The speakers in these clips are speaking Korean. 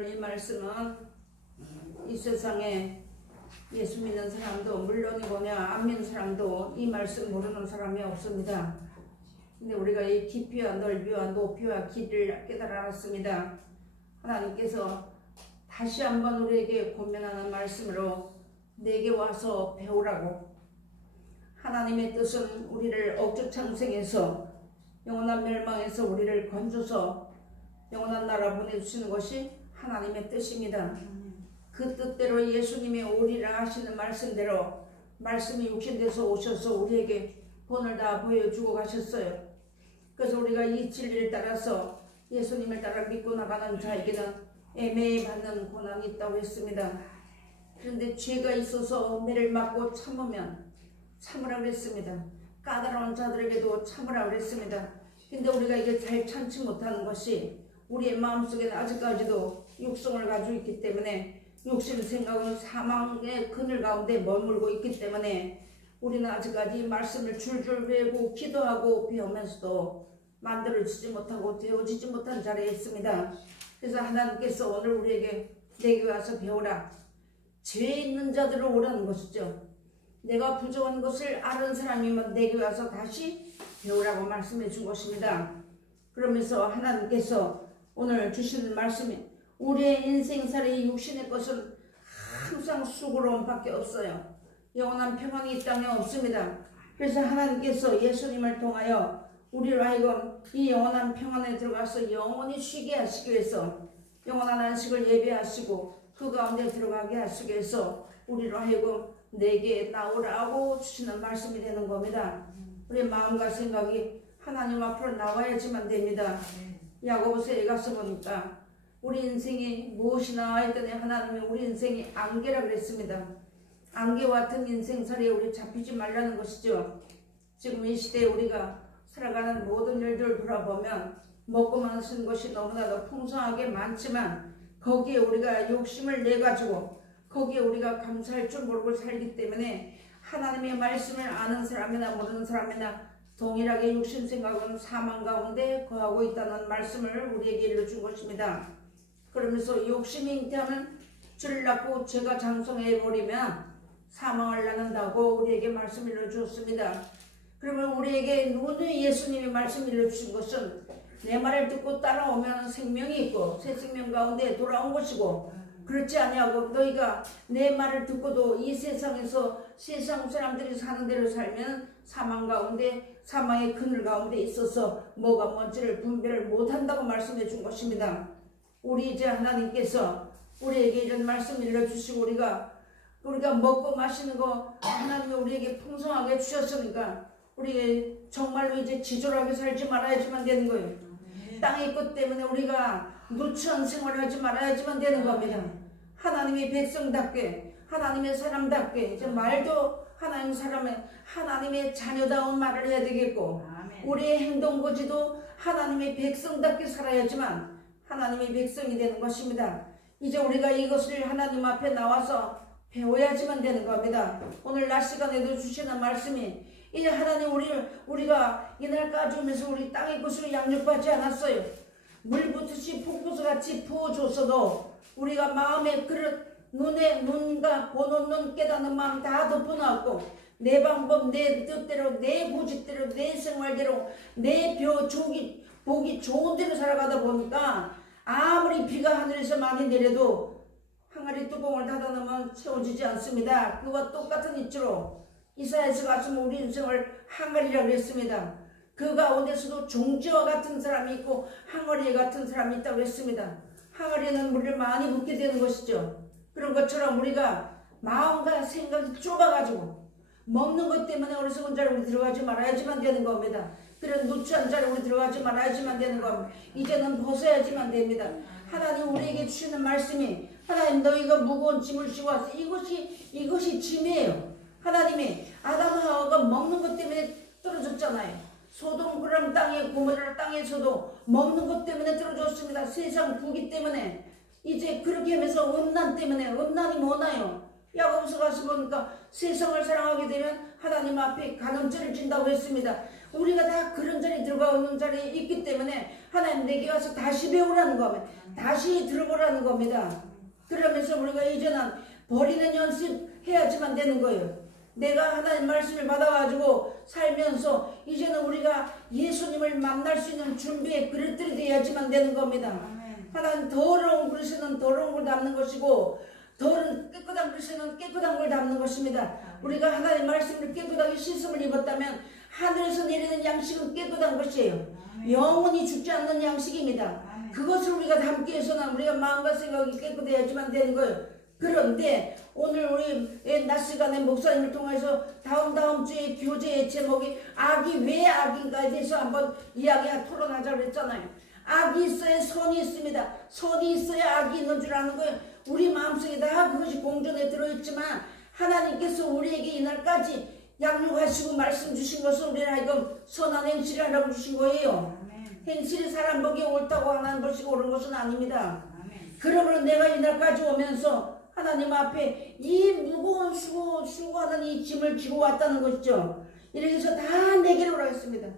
오늘 이 말씀은 이 세상에 예수 믿는 사람도 물론이거냐 안 믿는 사람도 이 말씀 모르는 사람이 없습니다. 근데 우리가 이 깊이와 넓이와 높이와 길이를 깨달아 알았습니다. 하나님께서 다시 한번 우리에게 권면하는 말씀으로 내게 와서 배우라고. 하나님의 뜻은 우리를 억주 창생에서 영원한 멸망에서 우리를 건져서 영원한 나라 보내주시는 것이 하나님의 뜻입니다. 그 뜻대로 예수님이 오리라 하시는 말씀대로 말씀이 육신돼서 오셔서 우리에게 본을 다 보여주고 가셨어요. 그래서 우리가 이 진리를 따라서 예수님을 따라 믿고 나가는 자에게는 애매히 받는 고난이 있다고 했습니다. 그런데 죄가 있어서 매를 맞고 참으면 참으라고 했습니다. 까다로운 자들에게도 참으라고 했습니다. 근데 우리가 이게 잘 참지 못하는 것이 우리의 마음속에는 아직까지도 육성을 가지고 있기 때문에 육신 생각은 사망의 그늘 가운데 머물고 있기 때문에 우리는 아직까지 말씀을 줄줄 외우고 기도하고 배우면서도 만들어지지 못하고 되어지지 못한 자리에 있습니다. 그래서 하나님께서 오늘 우리에게 내게 와서 배우라. 죄 있는 자들을 오라는 것이죠. 내가 부족한 것을 아는 사람이면 내게 와서 다시 배우라고 말씀해 준 것입니다. 그러면서 하나님께서 오늘 주시는 말씀이 우리의 인생살이 육신의 것은 항상 수고로움 밖에 없어요. 영원한 평안이 이 땅에 없습니다. 그래서 하나님께서 예수님을 통하여 우리로 하여금 이 영원한 평안에 들어가서 영원히 쉬게 하시기 위해서 영원한 안식을 예배하시고 그 가운데 들어가게 하시기 위해서 우리로 하여금 내게 나오라고 주시는 말씀이 되는 겁니다. 우리 마음과 생각이 하나님 앞으로 나와야지만 됩니다. 야고보서에 가서 보니까 우리 인생이 무엇이나 했더니 하나님이 우리 인생이 안개라 그랬습니다. 안개와 같은 인생살이에 우리 잡히지 말라는 것이죠. 지금 이 시대에 우리가 살아가는 모든 일들을 돌아보면 먹고 마시는 것이 너무나도 풍성하게 많지만 거기에 우리가 욕심을 내가지고 거기에 우리가 감사할 줄 모르고 살기 때문에 하나님의 말씀을 아는 사람이나 모르는 사람이나 동일하게 육신 생각은 사망 가운데 거하고 있다는 말씀을 우리에게 일러준 것입니다. 그러면서 욕심이 잉태하면 죄를 낳고 죄가 장성해버리면 사망을 낳는다고 우리에게 말씀을 일러주었습니다. 그러면 우리에게 누누이 예수님이 말씀 일러주신 것은 내 말을 듣고 따라오면 생명이 있고 새 생명 가운데 돌아온 것이고 그렇지 아니하고 너희가 내 말을 듣고도 이 세상에서 세상 사람들이 사는 대로 살면 사망 가운데 사망의 그늘 가운데 있어서 뭐가 뭔지를 분별을 못한다고 말씀해 준 것입니다. 우리 이제 하나님께서 우리에게 이런 말씀 일러주시고 우리가 먹고 마시는 거 하나님이 우리에게 풍성하게 주셨으니까 우리 정말로 이제 지졸하게 살지 말아야지만 되는 거예요. 땅의 것 때문에 우리가 누추한 생활을 하지 말아야지만 되는 겁니다. 하나님의 백성답게 하나님의 사람답게 이제 말도 하나님 사람의 하나님의 자녀다운 말을 해야 되겠고 우리의 행동거지도 하나님의 백성답게 살아야지만 하나님의 백성이 되는 것입니다. 이제 우리가 이것을 하나님 앞에 나와서 배워야지만 되는 겁니다. 오늘 낮 시간에도 주시는 말씀이 이제 하나님 우리가 이날까지 오면서 우리 땅의 것으로 양육받지 않았어요. 물 붓듯이 폭포수같이 부어줬어도 우리가 마음의 그릇 눈에 눈과 보는 눈 깨닫는 마음 다 덮어놨고 내 방법 내 뜻대로 내 고집대로 내 생활대로 내 보기 좋은 대로 살아가다 보니까 아무리 비가 하늘에서 많이 내려도 항아리 뚜껑을 닫아놓으면 채워지지 않습니다. 그와 똑같은 이치로 이사야서 가서 우리 인생을 항아리라고 했습니다. 그 가운데서도 종지와 같은 사람이 있고 항아리 같은 사람이 있다고 했습니다. 항아리는 물을 많이 붓게 되는 것이죠. 그런 것처럼 우리가 마음과 생각이 좁아가지고 먹는 것 때문에 어리석은 자리에 우리 들어가지 말아야지만 되는 겁니다. 그런 누추한 자리에 우리 들어가지 말아야지만 되는 겁니다. 이제는 벗어야지만 됩니다. 하나님 우리에게 주시는 말씀이 하나님 너희가 무거운 짐을 씌워 왔어. 이것이 짐이에요. 하나님이 아담 하와가 먹는 것 때문에 떨어졌잖아요. 소돔 고람 땅에 고모라 땅에서도 먹는 것 때문에 떨어졌습니다. 세상 부기 때문에 이제 그렇게 하면서 음란 때문에 음란이 뭐나요? 야고보서 가서 보니까 세상을 사랑하게 되면 하나님 앞에 간음죄를 진다고 했습니다. 우리가 다 그런 자리에 들어가는 자리에 있기 때문에 하나님 내게 와서 다시 배우라는 겁니다. 다시 들어보라는 겁니다. 그러면서 우리가 이제는 버리는 연습 해야지만 되는 거예요. 내가 하나님 말씀을 받아가지고 살면서 이제는 우리가 예수님을 만날 수 있는 준비의 그릇들이 되어야지만 되는 겁니다. 하나님 더러운 그릇에는 더러운 걸 담는 것이고 깨끗한 그릇에는 깨끗한 걸 담는 것입니다. 우리가 하나님 말씀을 깨끗하게 씻음을 입었다면 하늘에서 내리는 양식은 깨끗한 것이에요. 영원히 죽지 않는 양식입니다. 그것을 우리가 담기 위해서는 우리가 마음과 생각이 깨끗해야지만 되는 거예요. 그런데 오늘 우리 낮 시간에 목사님을 통해서 다음 주에 교재의 제목이 악이 왜 악인가에 대해서 한번 토론하자고 그랬잖아요. 악이 있어야 선이 있습니다. 선이 있어야 악이 있는 줄 아는 거예요. 우리 마음속에 다 그것이 공존에 들어있지만 하나님께서 우리에게 이날까지 양육하시고 말씀 주신 것은 우리를 하여금 선한 행실을 하라고 주신 거예요. 행실이 사람 보기에 옳다고 하나님 보시고 옳은 것은 아닙니다. 그러므로 내가 이날까지 오면서 하나님 앞에 이 무거운 수고하는 이 짐을 지고 왔다는 것이죠. 이렇게 해서 다 내게로 오라 했습니다.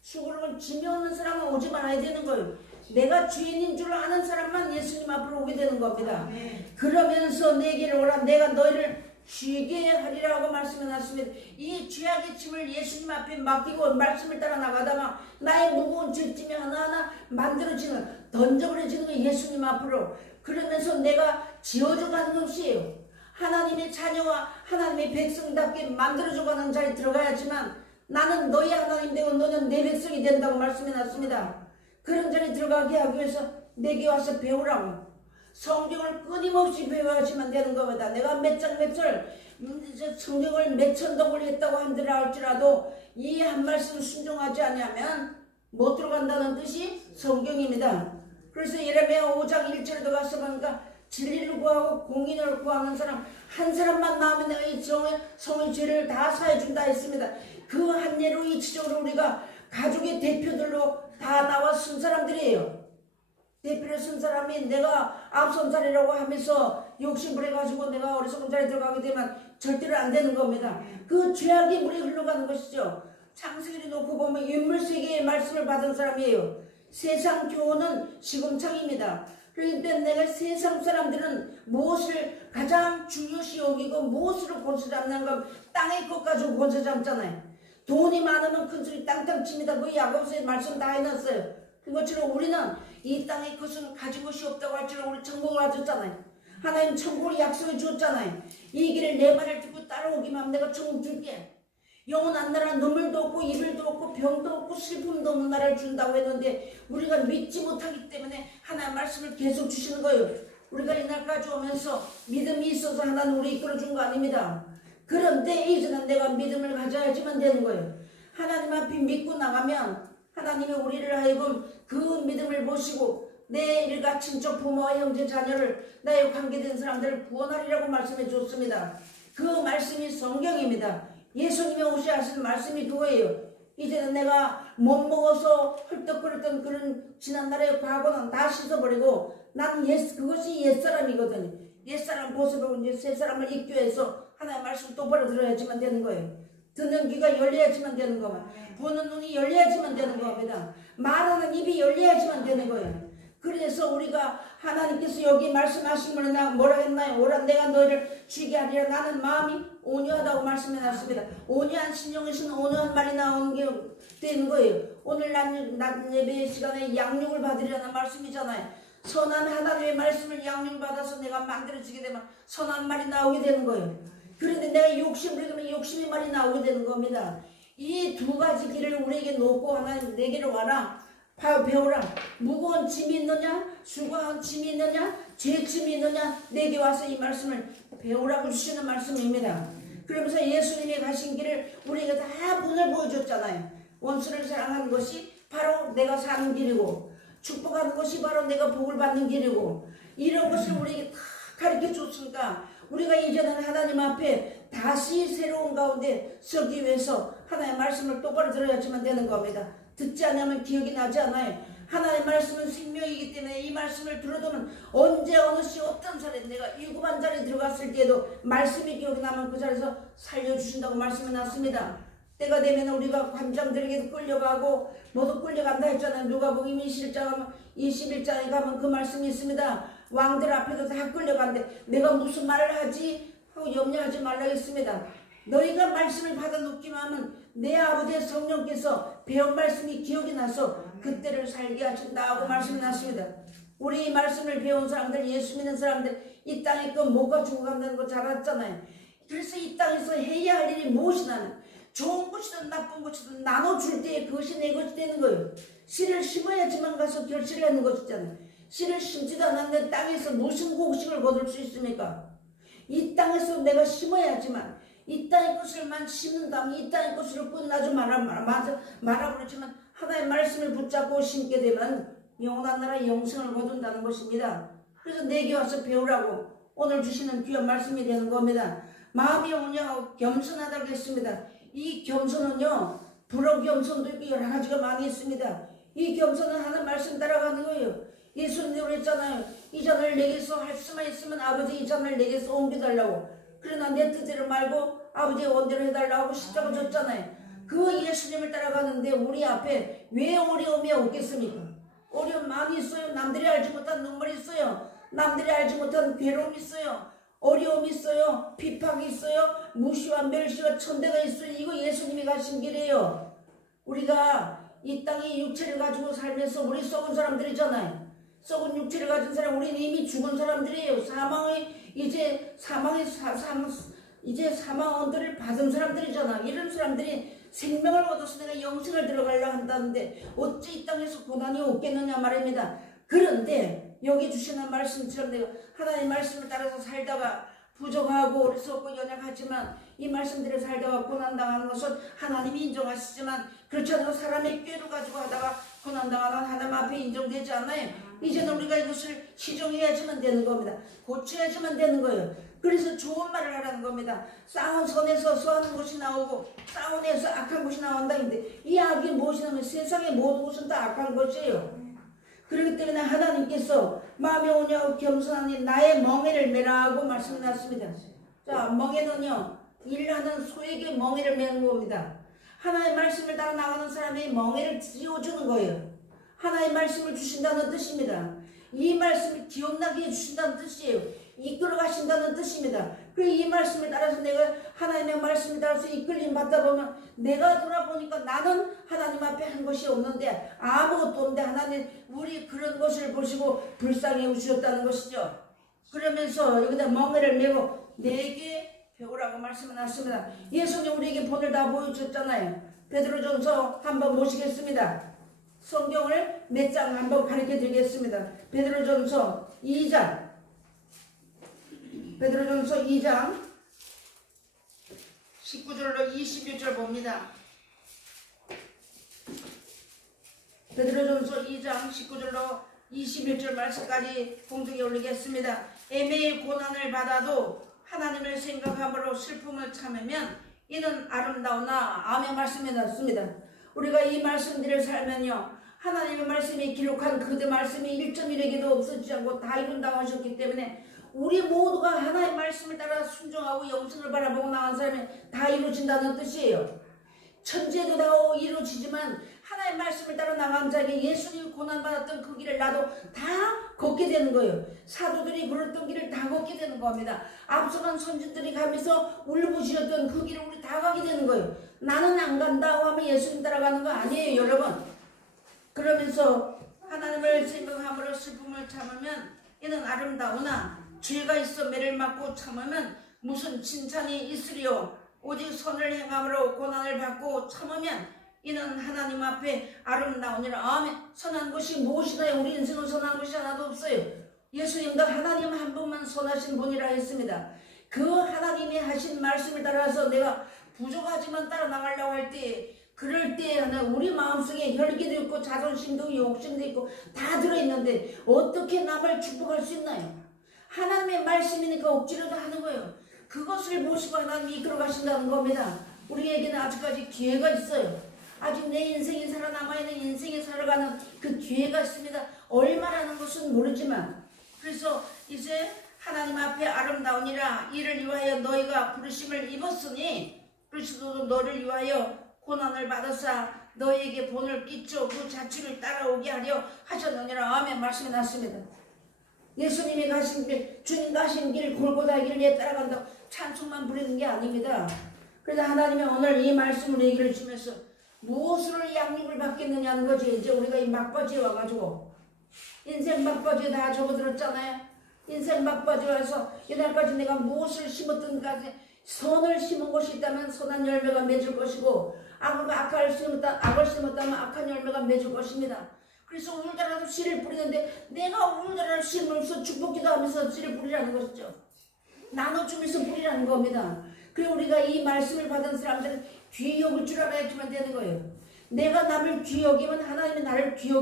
수고를 짐이 없는 사람은 오지 말아야 되는 거예요. 내가 죄인인 줄 아는 사람만 예수님 앞으로 오게 되는 겁니다. 그러면서 내게로 오라 내가 너희를 쉬게 하리라고 말씀해놨습니다. 이 죄악의 짐을 예수님 앞에 맡기고 말씀을 따라 나가다가 나의 무거운 죄짐이 하나하나 만들어지는 던져버려지는 거 예수님 앞으로. 그러면서 내가 지어져가는 것이에요. 하나님의 자녀와 하나님의 백성답게 만들어져가는 자리에 들어가야지만 나는 너희 하나님 되고 너는 내 백성이 된다고 말씀해놨습니다. 그런 자리에 들어가게 하기 위해서 내게 와서 배우라고. 성경을 끊임없이 배워야지만 되는 겁니다. 내가 몇 장 몇 절 성경을 몇 천독을 했다고 할지라도 이 한 말씀 순종하지 않으면 못 들어간다는 뜻이 성경입니다. 그래서 예레미야 5장 1절에도 가서 보니까 진리를 구하고 공의를 구하는 사람 한 사람만 나오면 내가 이 성의 죄를 다 사해준다 했습니다. 그 한 예로 이치적으로 우리가 가족의 대표들로 다 나와 쓴 사람들이에요. 대표를 쓴 사람이 내가 앞선 자리라고 하면서 욕심부려가지고 내가 어리석은 자리에 들어가게 되면 절대로 안 되는 겁니다. 그 죄악의 물이 흘러가는 것이죠. 창세기를 놓고 보면 인물세계의 말씀을 받은 사람이에요. 세상 교훈은 시금창입니다. 그런데 내가 세상 사람들은 무엇을 가장 중요시 여기고 무엇으로 권세 잡는가 땅의 것 가지고 권세 잡잖아요. 돈이 많으면 큰 소리 땅땅 칩니다. 그 야고보서의 말씀 다 해놨어요. 그것처럼 우리는 이 땅의 것은 가진 것이 없다고 할지라도 우리 천국을 가졌잖아요. 하나님 천국을 약속해 주었잖아요. 이 길을 내 말을 듣고 따라오기만 하면 내가 천국 줄게. 영원한 나라 눈물도 없고 이별도 없고 병도 없고 슬픔도 없는 나라를 준다고 했는데 우리가 믿지 못하기 때문에 하나님 말씀을 계속 주시는 거예요. 우리가 이날까지 오면서 믿음이 있어서 하나님 우리 이끌어준 거 아닙니다. 그런데 이제는 내가 믿음을 가져야지만 되는 거예요. 하나님 앞에 믿고 나가면 하나님이 우리를 하여금 그 믿음을 보시고 내 일가 친척 부모와 형제 자녀를 나의 관계된 사람들을 구원하리라고 말씀해 줬습니다. 그 말씀이 성경입니다. 예수님이 오시 하신 말씀이 그거예요. 이제는 내가 못 먹어서 헐떡거렸던 그런 지난날의 과거는 다 씻어버리고 난 그것이 옛사람이거든요. 옛사람 벗어버리고 이제 새사람을 입기 위해서 하나님의 말씀 똑바로 들어야지만 되는 거예요. 듣는 귀가 열려야지만 되는 겁니다. 보는 눈이 열려야지만 되는 겁니다. 말하는 입이 열려야지만 되는 거예요. 그래서 우리가 하나님께서 여기 말씀하신 분은 뭐라 했나요? 오라 내가 너희를 쉬게 하리라. 나는 마음이 온유하다고 말씀해놨습니다. 온유한 신령이신 온유한 말이 나오는 게 되는 거예요. 오늘 낮 예배 시간에 양육을 받으려는 말씀이잖아요. 선한 하나님의 말씀을 양육받아서 내가 만들어지게 되면 선한 말이 나오게 되는 거예요. 그런데 내가 욕심을 부리면 욕심의 말이 나오게 되는 겁니다. 이 두 가지 길을 우리에게 놓고 하나님 내게로 와라. 배우라. 무거운 짐이 있느냐 수고한 짐이 있느냐 죄짐이 있느냐 내게 와서 이 말씀을 배우라고 주시는 말씀입니다. 그러면서 예수님이 가신 길을 우리에게 다 문을 보여줬잖아요. 원수를 사랑하는 것이 바로 내가 사는 길이고 축복하는 것이 바로 내가 복을 받는 길이고 이런 것을 우리에게 다 가르쳐 줬으니까 우리가 이제는 하나님 앞에 다시 새로운 가운데 서기 위해서 하나님의 말씀을 똑바로 들어야지만 되는 겁니다. 듣지 않으면 기억이 나지 않아요. 하나님의 말씀은 생명이기 때문에 이 말씀을 들어두면 언제 어느 시 어떤 자리에 내가 일곱한 자리에 들어갔을 때에도 말씀이 기억이 나면 그 자리에서 살려주신다고 말씀해 놨습니다. 때가 되면 우리가 관장들에게도 끌려가고 모두 끌려간다 했잖아요. 누가복음 21장에 가면 그 말씀이 있습니다. 왕들 앞에도 다 끌려간대. 내가 무슨 말을 하지? 하고 염려하지 말라 했습니다. 너희가 말씀을 받아놓기만 하면 내 아버지의 성령께서 배운 말씀이 기억이 나서 그때를 살게 하신다고 말씀이 났습니다. 우리 이 말씀을 배운 사람들, 예수 믿는 사람들 이 땅에 그 못가 죽어간다는 거 잘 알았잖아요. 그래서 이 땅에서 해야 할 일이 무엇이냐면 좋은 것이든 나쁜 것이든 나눠줄 때에 그것이 내 것이 되는 거예요. 씨를 심어야지만 가서 결실을 하는 것이잖아요. 씨를 심지도 않았는데 땅에서 무슨 곡식을 거둘 수 있습니까? 이 땅에서 내가 심어야지만 이 땅의 것을만 심는다면 이 땅의 것을 끝나지 말아버리지만 하나의 말씀을 붙잡고 심게 되면 영원한 나라 영생을 거둔다는 것입니다. 그래서 내게 와서 배우라고 오늘 주시는 귀한 말씀이 되는 겁니다. 마음이 오냐 겸손하다고 했습니다. 이 겸손은요 불어겸손도 있고 여러 가지가 많이 있습니다. 이 겸손은 하나님 말씀 따라가는 거예요. 예수님이 그랬잖아요. 이 잔을 내게서 할 수만 있으면 아버지 이 잔을 내게서 옮겨달라고. 그러나 내 뜻대로 말고 아버지의 원대로 해달라고 하고 십자가 줬잖아요. 그 예수님을 따라가는데 우리 앞에 왜 어려움이 없겠습니까? 어려움 많이 있어요. 남들이 알지 못한 눈물이 있어요. 남들이 알지 못한 괴로움이 있어요. 어려움이 있어요. 비판이 있어요. 무시와 멸시와 천대가 있어요. 이거 예수님이 가신 길이에요. 우리가 이 땅에 육체를 가지고 살면서 우리 썩은 사람들이잖아요. 썩은 육체를 가진 사람, 우리는 이미 죽은 사람들이에요. 이제 사망 언도를 받은 사람들이잖아. 이런 사람들이 생명을 얻어서 내가 영생을 들어가려 한다는데 어찌 이 땅에서 고난이 없겠느냐 말입니다. 그런데 여기 주시는 말씀처럼 내가 하나님의 말씀을 따라서 살다가 부족하고 어리석고 연약하지만 이 말씀대로 살다가 고난당하는 것은 하나님이 인정하시지만 그렇지 않고 사람의 꾀를 가지고 하다가 고난당하는 하나님 앞에 인정되지 않아요. 이제는 우리가 이것을 시정해야지만 되는 겁니다. 고쳐야지만 되는 거예요. 그래서 좋은 말을 하라는 겁니다. 쌍은 선에서 선한 것이 나오고 쌍은에서 악한 것이 나온다는데 이 악이 무엇이냐면 세상의 모든 것은 다 악한 것이에요. 그렇기 때문에 하나님께서 마음에 오냐고 겸손하니 나의 멍에를 매라고 말씀하셨습니다. 자, 멍에는요 일하는 소에게 멍에를 매는 겁니다. 하나의 말씀을 따라 나가는 사람이 멍에를 쥐어주는 거예요. 하나의 말씀을 주신다는 뜻입니다. 이 말씀을 기억나게 해주신다는 뜻이에요. 이끌어 가신다는 뜻입니다. 그리고 이 말씀을 따라서 내가 하나님의 말씀을 따라서 이끌림 받다 보면 내가 돌아보니까 나는 하나님 앞에 한 것이 없는데 아무것도 없는데 하나님 우리 그런 것을 보시고 불쌍히 여기셨다는 것이죠. 그러면서 여기다 멍에를 메고 내게 배우라고 말씀을 하셨습니다. 예수님 우리에게 본을 다 보여주셨잖아요. 베드로전서 한번 모시겠습니다. 성경을 몇 장 한번 가르쳐 드리겠습니다. 베드로전서 2장 베드로전서 2장 19절로 21절 봅니다. 베드로전서 2장 19절로 21절 말씀까지 공중에 올리겠습니다. 애매히 고난을 받아도 하나님을 생각함으로 슬픔을 참으면 이는 아름다우나 아멘 말씀해 놨습니다. 우리가 이 말씀들을 살면요 하나님의 말씀이 기록한 그대 말씀이 1.1에게도 없어지지 않고 다 이룬다고 하셨기 때문에 우리 모두가 하나님의 말씀을 따라 순종하고 영생을 바라보고 나간 사람이 다 이루어진다는 뜻이에요. 천지에도 다 이루어지지만 하나님의 말씀을 따라 나간 자에게 예수님이 고난받았던 그 길을 나도 다 걷게 되는 거예요. 사도들이 걸었던 길을 다 걷게 되는 겁니다. 앞서간 선진들이 가면서 울부짖었던 그 길을 우리 다 가게 되는 거예요. 나는 안 간다고 하면 예수님 따라가는 거 아니에요, 여러분. 그러면서 하나님을 생각함으로 슬픔을 참으면 이는 아름다우나 죄가 있어 매를 맞고 참으면 무슨 칭찬이 있으리요. 오직 선을 행함으로 고난을 받고 참으면 이는 하나님 앞에 아름다우니라. 아멘. 선한 것이 무엇이나요? 우리 인생은 선한 것이 하나도 없어요. 예수님도 하나님 한 분만 선하신 분이라 했습니다. 그 하나님이 하신 말씀을 따라서 내가 부족하지만 따라 나가려고 할 때 그럴 때 우리 마음속에 혈기도 있고 자존심도 있고 욕심도 있고 다 들어있는데 어떻게 남을 축복할 수 있나요? 하나님의 말씀이니까 억지로도 하는 거예요. 그것을 보시고 하나님이 이끌어 가신다는 겁니다. 우리에게는 아직까지 기회가 있어요. 아직 내 인생이 살아남아있는 인생이 살아가는 그 기회가 있습니다. 얼마라는 것은 모르지만 그래서 이제 하나님 앞에 아름다우니라. 이를 위하여 너희가 부르심을 입었으니 그리스도도 너를 위하여 고난을 받으사 너희에게 본을 끼쳐 그 자취를 따라오게 하려 하셨느니라. 아멘. 말씀이 났습니다. 예수님이 가신 길, 주님 가신 길, 골고다 길을 따라간다고 찬송만 부리는 게 아닙니다. 그래서 하나님이 오늘 이 말씀을 얘기를 주면서 무엇으로 양육을 받겠느냐는 거지. 이제 우리가 이 막바지에 와가지고 인생 막바지에 다 접어들었잖아요. 인생 막바지에 와서 이날까지 내가 무엇을 심었든지 선을 심은 것이 있다면 선한 열매가 맺을 것이고 악을 심었다면 악한 열매가 맺을 것입니다. 그래서 울더라도 씨를 뿌리는데 내가 울더라도 씨를 축복기도 하면서 씨를 뿌리라는 것이죠. 나눠주면서 뿌리라는 겁니다. 그리고 우리가 이 말씀을 받은 사람들은 귀히 여길 줄 알아야지만 되는 거예요. 내가 남을 귀히 여기면 하나님이 나를 귀히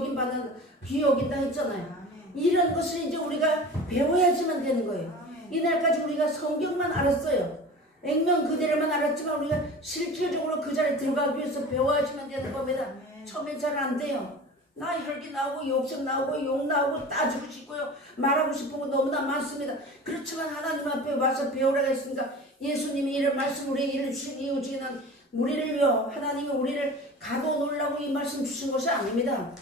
여긴다 했잖아요. 이런 것을 이제 우리가 배워야지만 되는 거예요. 이날까지 우리가 성경만 알았어요. 액면 그대로만 알았지만 우리가 실질적으로 그 자리에 들어가기 위해서 배워야지만 되는 겁니다. 처음엔 잘 안 돼요. 나 혈기 나오고 욕심 나오고 욕 나오고 따지고 싶고요. 말하고 싶은 거 너무나 많습니다. 그렇지만 하나님 앞에 와서 배우라고 했으니까 예수님이 이런 말씀 우리에게 주신 이유 중에는 우리를 위해 하나님이 우리를 가둬놓으려고 이 말씀 주신 것이 아닙니다.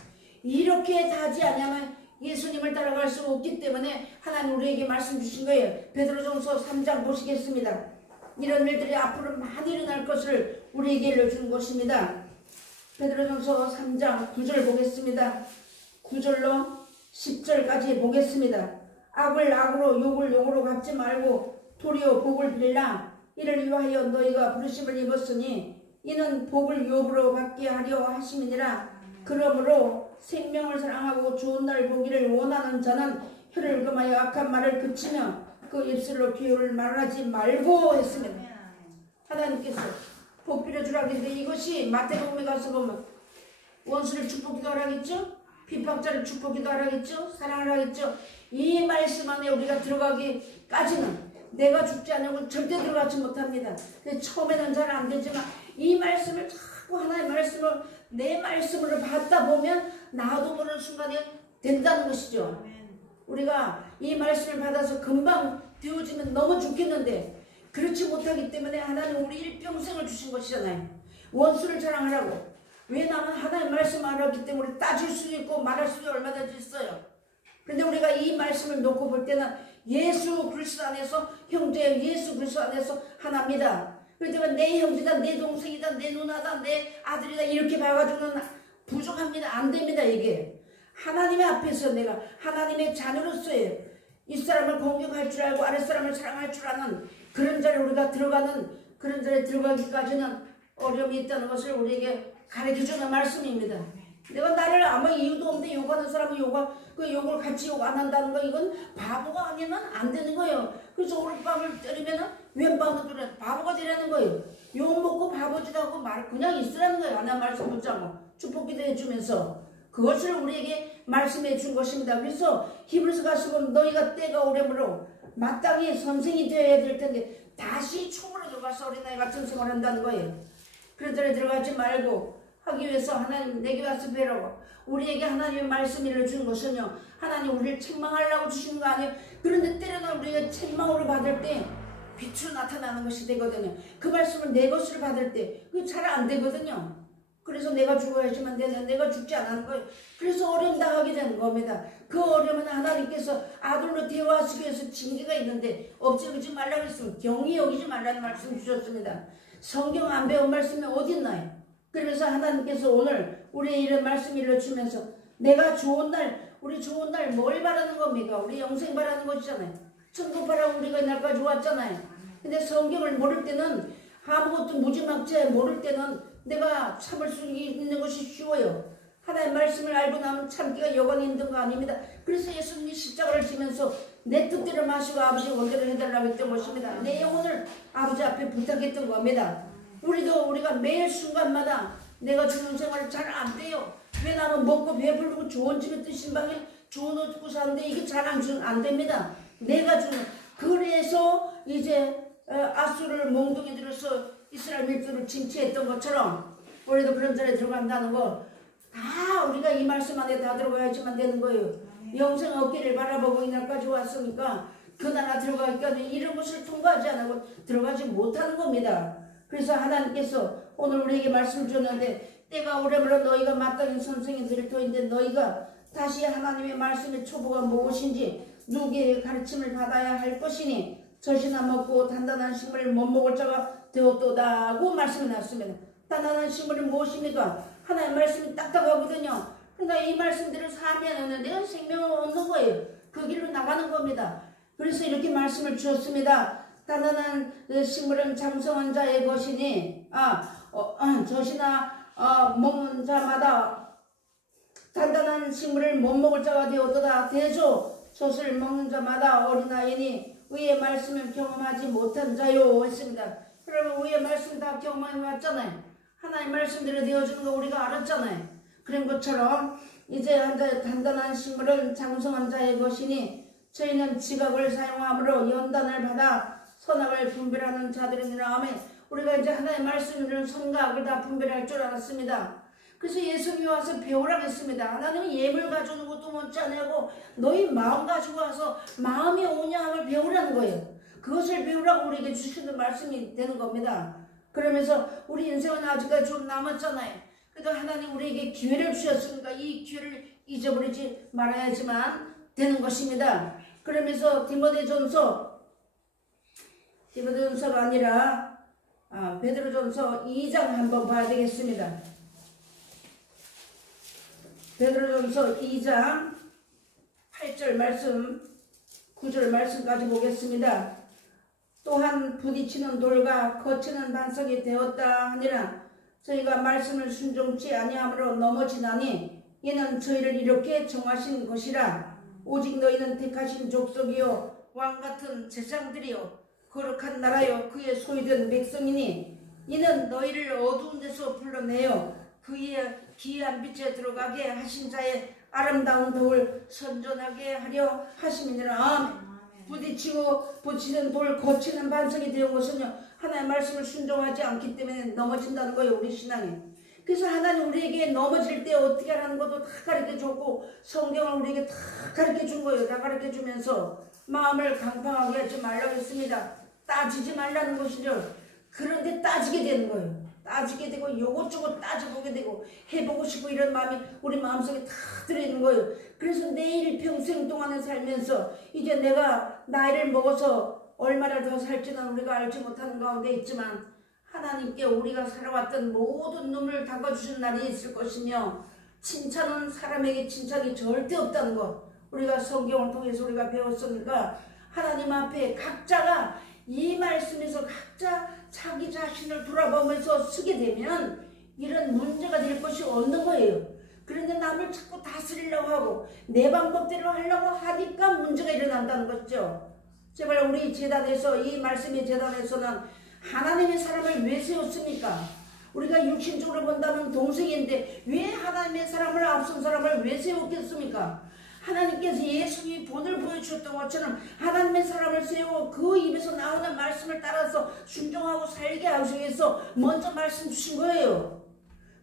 이렇게 하지 않으면 예수님을 따라갈 수 없기 때문에 하나님 우리에게 말씀 주신 거예요. 베드로전서 3장 보시겠습니다. 이런 일들이 앞으로 많이 일어날 것을 우리에게 알려주는 것입니다. 베드로전서 3장 9절 보겠습니다. 9절로 10절까지 보겠습니다. 악을 악으로 욕을 욕으로 갚지 말고 도리어 복을 빌라. 이를 위하여 너희가 부르심을 입었으니 이는 복을 욕으로 받게 하려 하심이니라. 그러므로 생명을 사랑하고 좋은 날 보기를 원하는 자는 혀를 금하여 악한 말을 그치며 그 입술로 비유를 말하지 말고 했습니다. 하나님께서 복 빌어주라 했는데 이것이 마태복음에 가서 보면 원수를 축복기도 하라겠죠? 핍박자를 축복기도 하라겠죠? 사랑하라겠죠? 이 말씀 안에 우리가 들어가기까지는 내가 죽지 않으면 절대 들어가지 못합니다. 처음에는 잘 안 되지만 이 말씀을 자꾸 하나의 말씀을 내 말씀으로 받다 보면 나도 모르는 순간에 된다는 것이죠. 우리가 이 말씀을 받아서 금방 되어지면 너무 좋겠는데 그렇지 못하기 때문에 하나님 우리 일평생을 주신 것이잖아요. 원수를 자랑하라고. 왜 나는 하나님의 말씀 알았기 때문에 따질 수도 있고 말할 수도 얼마든지 있어요. 그런데 우리가 이 말씀을 놓고 볼 때는 예수 그리스도 안에서 형제 예수 그리스도 안에서 하나입니다. 그래서 내 형제다 내 동생이다 내 누나다 내 아들이다 이렇게 봐가지고는 부족합니다. 안 됩니다. 이게 하나님의 앞에서 내가 하나님의 자녀로서의 이 사람을 공격할 줄 알고 아랫사람을 사랑할 줄 아는 그런 자리에 우리가 들어가는 그런 자리에 들어가기까지는 어려움이 있다는 것을 우리에게 가르쳐주는 말씀입니다. 내가 나를 아무 이유도 없는데 욕하는 사람은 그 욕을 같이 욕 안 한다는 거 이건 바보가 아니면 안 되는 거예요. 그래서 오른밤을 때리면은 왼밤을 때려 바보가 되라는 거예요. 욕 먹고 바보짓 하고 말 그냥 있으라는 거예요. 하나 말씀 붙잡고 축복기도 해주면서 그것을 우리에게 말씀해 준 것입니다. 그래서 히브리서 가서 보면 너희가 때가 오려므로 마땅히 선생이 되어야 될 텐데 다시 초보로 들어가서 어린아이 같은 생활을 한다는 거예요. 그런 자리에 들어가지 말고 하기 위해서 하나님 내게 와서 배라고 우리에게 하나님의 말씀을 주는 것은요 하나님 우리를 책망하려고 주시는 거 아니에요. 그런데 때로는 우리가 책망으로 받을 때 빛으로 나타나는 것이 되거든요. 그 말씀을 내 것으로 받을 때 그게 잘 안 되거든요. 그래서 내가 죽어야지만 되는 내가 죽지 않은 거예요. 그래서 어려움 당하게 되는 겁니다. 그 어려움은 하나님께서 아들로 대화하시기 위해서 징계가 있는데 없애지 말라고 했으면 경히 여기지 말라는 말씀 주셨습니다. 성경 안 배운 말씀이 어디 있나요? 그래서 하나님께서 오늘 우리의 이런 말씀 일러주면서 내가 좋은 날 우리 좋은 날 뭘 바라는 겁니까? 우리 영생 바라는 것이잖아요. 천국 바라고 우리가 이날까지 왔잖아요. 근데 성경을 모를 때는 아무것도 무지막지해 모를 때는 내가 참을 수 있는 것이 쉬워요. 하나님의 말씀을 알고 나면 참기가 여간이 힘든 거 아닙니다. 그래서 예수님이 십자가를 지면서 내 뜻대로 마시고 아버지 원대로 해달라고 했던 것입니다. 내 영혼을 아버지 앞에 부탁했던 겁니다. 우리가 매일 순간마다 내가 주는 생활을 잘 안 돼요. 왜 나는 먹고 배부르고 좋은 집에 뜬 신방에 좋은 옷 입고 사는데 이게 잘 안 됩니다. 내가 주는 그래서 이제 아수를 몽둥이 들어서 이스라엘 민족을 징치했던 것처럼 우리도 그런 자리에 들어간다는 거 다 우리가 이 말씀 안에 다 들어가야지만 되는 거예요. 영생 얻기를 바라보고 이날까지 왔으니까 그 나라 들어가기까지 이런 것을 통과하지 않고 들어가지 못하는 겁니다. 그래서 하나님께서 오늘 우리에게 말씀을 주셨는데 때가 오려면 너희가 마땅히 선생이 될 터인데 너희가 다시 하나님의 말씀의 초보가 무엇인지 누구의 가르침을 받아야 할 것이니 젖이나 먹고 단단한 식물을 못 먹을 자가 되었도다고 말씀을 놨습니다. 단단한 식물이 무엇입니까? 하나님의 말씀이 딱딱하거든요. 그러니까 이 말씀들을 사하면 내가 생명을 얻는 거예요. 그 길로 나가는 겁니다. 그래서 이렇게 말씀을 주었습니다. 단단한 식물은 장성한 자의 것이니 젖이나 먹는 자마다 단단한 식물을 못 먹을 자가 되었도다. 대조 젖을 먹는 자마다 어린아이니 의의 말씀을 경험하지 못한 자요 했습니다. 그러면 의의 말씀 다 경험해 왔잖아요. 하나님 말씀대로 되어주는 거 우리가 알았잖아요. 그런 것처럼 이제 단단한 식물은 장성한 자의 것이니 저희는 지각을 사용함으로 연단을 받아 선악을 분별하는 자들이니라. 아멘. 우리가 이제 하나님의 말씀을 선과 악을 다 분별할 줄 알았습니다. 그래서 예수님이 와서 배우라고 했습니다. 하나님은 예물 가져오는 것도 못지 않냐고 너희 마음 가지고 와서 마음이 오냐함을 배우라는 거예요. 그것을 배우라고 우리에게 주시는 말씀이 되는 겁니다. 그러면서 우리 인생은 아직까지 좀 남았잖아요. 그래도 하나님 우리에게 기회를 주셨으니까 이 기회를 잊어버리지 말아야지만 되는 것입니다. 그러면서 디모데전서가 아니라 베드로전서 2장 한번 봐야 되겠습니다. 베드로전서 2장 8절 말씀 9절 말씀까지 보겠습니다. 또한 부딪히는 돌과 거치는 반석이 되었다 하니라. 저희가 말씀을 순종치 아니함으로 넘어지나니 이는 저희를 이렇게 정하신 것이라. 오직 너희는 택하신 족속이요 왕같은 제사장들이요 거룩한 나라요 그의 소유된 백성이니 이는 너희를 어두운 데서 불러내어 그의 기이한 빛에 들어가게 하신 자의 아름다운 덕을 선전하게 하려 하심이니라. 부딪히고 부딪히는 돌 거치는 반석이 되는 것은요 하나님의 말씀을 순종하지 않기 때문에 넘어진다는 거예요. 우리 신앙이. 그래서 하나님 우리에게 넘어질 때 어떻게 하라는 것도 다 가르쳐줬고 성경을 우리에게 다 가르쳐준 거예요. 다 가르쳐주면서 마음을 강팍하게 하지 말라고 했습니다. 따지지 말라는 것이죠. 그런데 따지게 되는 거예요. 따지게 되고 요것저것 따져보게 되고 해보고 싶고 이런 마음이 우리 마음속에 다 들어있는 거예요. 그래서 내일 평생 동안에 살면서 이제 내가 나이를 먹어서 얼마나 더 살지는 우리가 알지 못하는 가운데 있지만 하나님께 우리가 살아왔던 모든 눈물을 닦아주신 날이 있을 것이며 칭찬은 사람에게 칭찬이 절대 없다는 것 우리가 성경을 통해서 우리가 배웠으니까 하나님 앞에 각자가 이 말씀에서 각자 자기 자신을 돌아보면서 쓰게 되면 이런 문제가 될 것이 없는 거예요. 그런데 남을 자꾸 다스리려고 하고 내 방법대로 하려고 하니까 문제가 일어난다는 거죠. 제발 우리 재단에서 이 말씀의 재단에서는 하나님의 사람을 왜 세웠습니까? 우리가 육신적으로 본다면 동생인데 왜 하나님의 사람을 앞선 사람을 왜 세웠겠습니까? 하나님께서 예수님이 본을 보여주셨던 것처럼 하나님의 사람을 세우고 그 입에서 나오는 말씀을 따라서 순종하고 살게 하기 위해서 먼저 말씀 주신 거예요.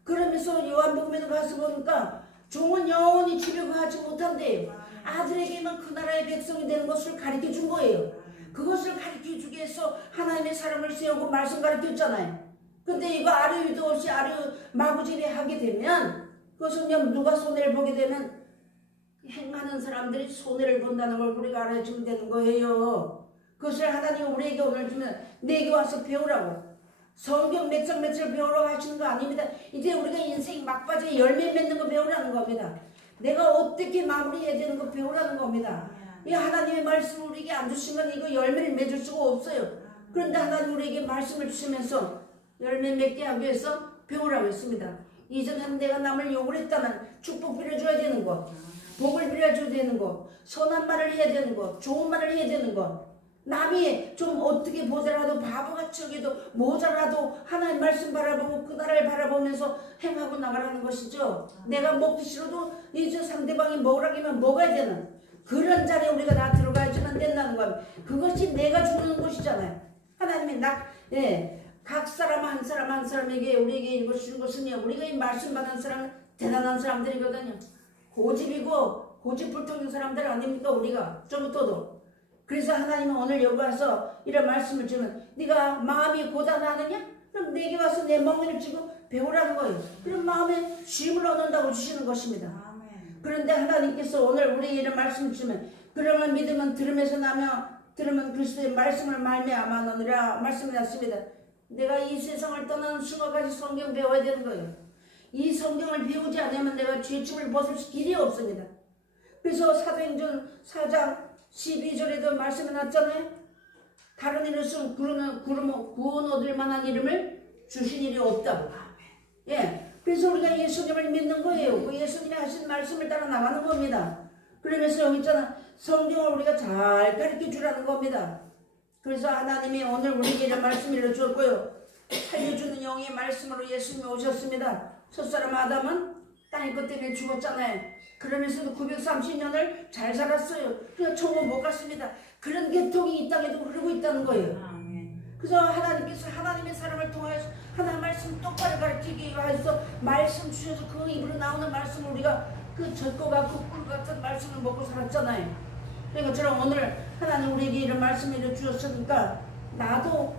그러면서 요한복음에 가서 보니까 종은 영원히 집에 가지 못한대요. 아들에게만 그 나라의 백성이 되는 것을 가르쳐 준 거예요. 그것을 가르쳐 주기 위해서 하나님의 사람을 세우고 말씀 가르쳤잖아요. 근데 이거 아류 유도 없이 아류 마구잡이 하게 되면 그것은 누가 손해를 보게 되면 행하는 사람들이 손해를 본다는 걸 우리가 알아주면 되는 거예요. 그것을 하나님 우리에게 오늘 주면 내게 와서 배우라고. 성경 몇 장 몇 절 배우라고 하시는 거 아닙니다. 이제 우리가 인생 막바지에 열매 맺는 거 배우라는 겁니다. 내가 어떻게 마무리해야 되는 거 배우라는 겁니다. 이 하나님의 말씀을 우리에게 안 주시면 이거 열매를 맺을 수가 없어요. 그런데 하나님 우리에게 말씀을 주시면서 열매 맺게 하기 위해서 배우라고 했습니다. 이전에는 내가 남을 욕을 했다면 축복 빌어줘야 되는 것, 복을 빌어줘야 되는 것, 선한 말을 해야 되는 것, 좋은 말을 해야 되는 것, 남이 좀 어떻게 보더라도 바보같이 여기도 모자라도 하나님 말씀 바라보고 그 나라를 바라보면서 행하고 나가라는 것이죠. 내가 먹기 싫어도 이제 상대방이 먹으라기만 먹어야 되는 그런 자리에 우리가 다 들어가야지만 된다는 겁니다. 그것이 내가 주는 것이잖아요. 하나님이 각 사람 한 사람 한 사람에게 우리에게 이걸 주는 것은요, 우리가 이 말씀 받은 사람은 대단한 사람들이거든요. 고집이고 고집불통인 사람들 아닙니까? 우리가 좀부터도. 그래서 하나님은 오늘 여기 와서 이런 말씀을 주면 네가 마음이 고단하느냐? 그럼 내게 와서 내 멍에를 쥐고 배우라는 거예요. 그런 마음에 쉼을 얻는다고 주시는 것입니다. 그런데 하나님께서 오늘 우리에게 말씀 주시면 그러면 믿음은 들음에서 나며 들으면 그리스도의 말씀을 말미암아 너느라 말씀이 났습니다. 내가 이 세상을 떠나는 순간까지 성경 배워야 되는 거예요. 이 성경을 배우지 않으면 내가 죄춤을 벗을 길이 없습니다. 그래서 사도행전 4장 12절에도 말씀이 났잖아요. 다른 이름은 구원 얻을 만한 이름을 주신 일이 없다고. 예. 그래서 우리가 예수님을 믿는 거예요. 그 예수님이 하신 말씀을 따라 나가는 겁니다. 그러면서 여기 있잖아. 성경을 우리가 잘 가르쳐 주라는 겁니다. 그래서 하나님이 오늘 우리에게 이런 말씀을 주었고요. 살려주는 영의 말씀으로 예수님이 오셨습니다. 첫사람 아담은 땅의 것 때문에 죽었잖아요. 그러면서도 930년을 잘 살았어요. 그래서 천국 못 갔습니다. 그런 계통이 이 땅에도 흐르고 있다는 거예요. 그래서 하나님께서 하나님의 사람을 통하여서 하나님의 말씀 똑바로 가르치기 위해서 말씀 주셔서 그 입으로 나오는 말씀을 우리가 그 젖고가 그 꿀 같은 말씀을 먹고 살았잖아요. 그런 것처럼 오늘 하나님 우리에게 이런 말씀을 주셨으니까 나도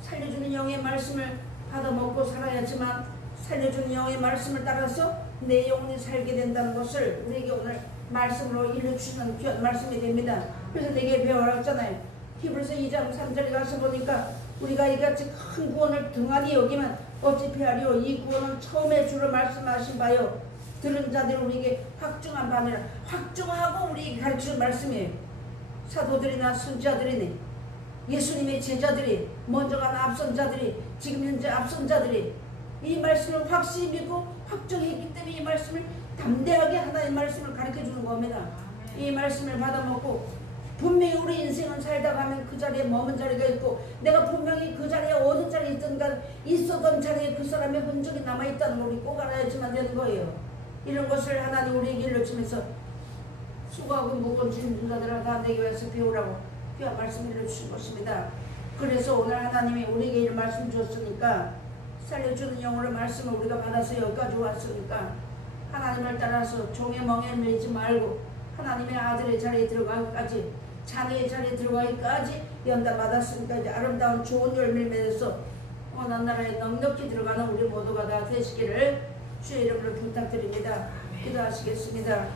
살려주는 영의 말씀을 받아 먹고 살아야지만 살려주는 영의 말씀을 따라서 내 영혼이 살게 된다는 것을 우리에게 오늘 말씀으로 일러주시는 귀한 말씀이 됩니다. 그래서 내게 배워라 했잖아요. 히브리서 2장 3절에 가서 보니까 우리가 이같이 큰 구원을 등한히 여기면 어찌 피하리요. 이 구원은 처음에 주로 말씀하신 바요. 들은 자들이 우리에게 확증한 바니라. 확증하고 우리에게 가르치는 말씀이에요. 사도들이나 선지자들이니 예수님의 제자들이 먼저 간 앞선 자들이 지금 현재 앞선 자들이 이 말씀을 확실히 믿고 확정했기 때문에 이 말씀을 담대하게 하나님의 말씀을 가르쳐주는 겁니다. 이 말씀을 받아먹고 분명히 우리 인생은 살다 가면 그 자리에 머문 자리가 있고 내가 분명히 그 자리에 어느 자리에 있든가 있었던 자리에 그 사람의 흔적이 남아있다는 걸 우리 꼭 알아야지만 되는 거예요. 이런 것을 하나님 우리에게 일러주면서 수고하고 무거운 짐진 자들아 다 내게 와서 배우라고 귀한 말씀을 일러주신 것입니다. 그래서 오늘 하나님이 우리에게 이런 말씀 주었으니까 살려주는 영으로 말씀을 우리가 받아서 여기까지 왔으니까 하나님을 따라서 종의 멍에 매지 말고 하나님의 아들의 자리에 들어가기까지 자녀의 자리에 들어가기까지 연단받았으니까 이제 아름다운 좋은 열매를 맺어서 원한 나라에 넉넉히 들어가는 우리 모두가 다 되시기를 주의 이름으로 부탁드립니다. 기도하시겠습니다.